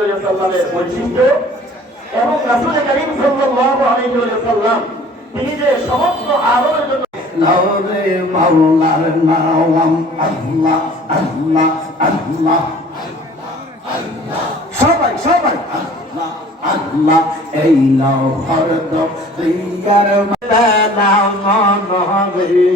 ওয়াসাল্লামের বৈশিষ্ট্য এবং রাসূল করিম সাল্লাল্লাহু আলাইহি ওয়াসাল্লাম তিনি যে সমস্ত আরবের জন্য নওরে মাওলার নাম আল্লাহ আল্লাহ আল্লাহ সবাই সবাই আল্লাহ আল্লাহ এই নাও হরদ রিয়ার নাম নবী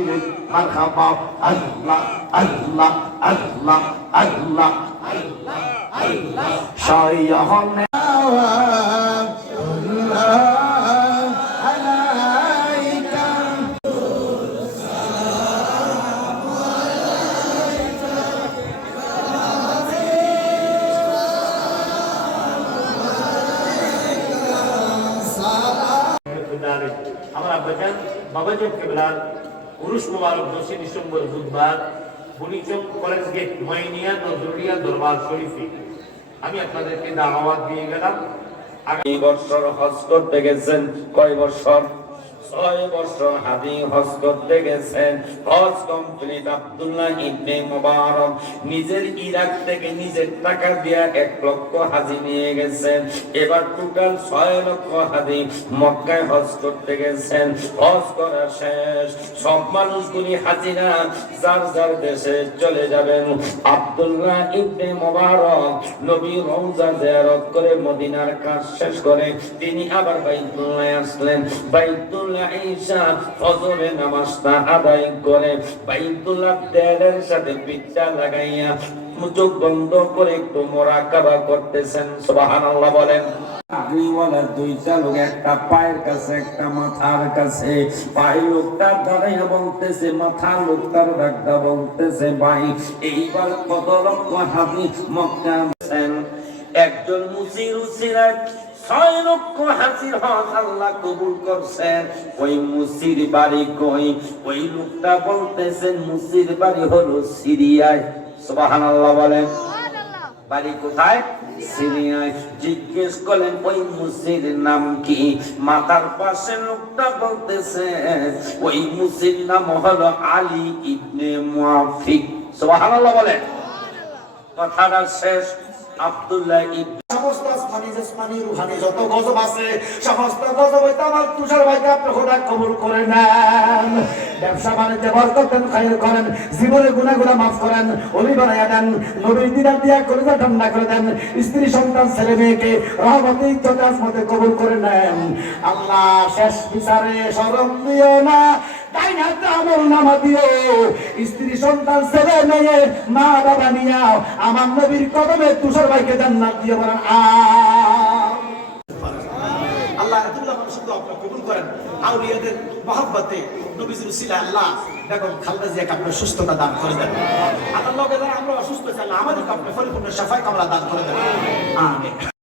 মারহাবা আল্লাহ আল্লাহ আল্লাহ আল্লাহ আল্লাহ আল্লাহ শায়হনে আমার আব্বাজান বাবাজান কেবলার উরুস মুবারক 10 ডিসেম্বর বুধবার বুনিচং কলেজ গেট মাইনিয়া নজরুলিয়া দরবার শরীফে আমি আপনাদেরকে দাওয়াত দিয়ে গেলাম। আগামী বছর হজ করতে গেছেন কয় বছর? 6 বছর হাজি হজ করতে গেছেন। হজ কমপ্লিট। আব্দুল্লাহ ইবনে মুবারক নিজের ইরাক থেকে নিজের টাকা দিয়া 1 লক্ষ হাজি নিয়ে গেছেন। এবার টোটাল 6 লক্ষ হাজি মক্কায় হজ করতে গেছেন। হজ করা শেষ, সব মানুষগুলি হাজিরা যার যার দেশে চলে যাবেন। আব্দুল্লাহ ইবনে মুবারক নবী রওজা জিয়ারত করে মদিনার কাজ শেষ করে তিনি আবার বাইতুল্লাহ আসলেন। বাইতুল্লাহ ঈশা ফজরে নামাজটা আদায় করে বাইতুল্লাহ দেয়ালের সাথে পিঠটা লাগাইয়া চোখ বন্ধ করে একটু মুরাকাবা করতেছেন। সুবহানাল্লাহ বলেন। আগলিওয়ালা দুইটা লোক, একটা পায়ের কাছে একটা মাথার কাছে। পায়ের লোকটা দাঁড়াইয়া বলতেছে, মাথার লোকটার ডাকটা বলতেছে, ভাই এইবার কত লক্ষ হাজি মক্কা আছেন? একজন মুসির উসিরা 6 লক্ষ হাজির হজ আল্লাহ কবুল করছেন। ওই মুসির বাড়ি কই? ওই লোকটা বলতেছেন মুসির বাড়ি হলো সিরিয়ায়। সুবহানাল্লাহ বলেন। বাড়ি কোথায়? সিরিয়ায়। জিজ্ঞেস করলেন ওই মুসির নাম কি? মাথার পাশে লোকটা বলতেছে ওই মুসির নাম হলো আলী ইবনে মুআফিক। সুবহানাল্লাহ বলেন। কথাটা শেষ। আব্দুল্লাহ ইবনে সমস্ত আসমানি জিসমানি রূহানি যত গজব আছে সমস্ত গজব হইতে আমার তুষার ভাইকে আপনি খোদা কবুল করে নেন। ব্যবসা বাণিজ্যে বরকত দেন, খায়র করেন, জীবনে গুনাহগুলো মাফ করেন, ওলি বানায়া দেন, নবীর দিদার দিয়া কলিজা ঠান্ডা করে দেন, স্ত্রী সন্তান ছেলে মেয়েকে রহমতে ইজ্জত আজমতে কবুল করে নেন। আল্লাহ শেষ বিচারে শরম দিও না, তাই না আমল নামা দিও, স্ত্রী সন্তান ছেলে মেয়ে মা বাবা নিয়া আমার নবীর কদমে তুষার ভাইকে জান্নাত দিয়ে বলেন আল্লাহ এতগুলো মানুষকে আপনারা কবুল করেন। আউলিয়াদের মহব্বতে নবীর উসিলা আল্লাহ বেগম খালেদা জিয়াকে আপনার সুস্থতা দান করে দেন। আল্লাহ আমরা অসুস্থ চাইলে আমাদেরকে আপনার পরিপূর্ণ শাফায়ে কামলা দান করে দেন। আমিন।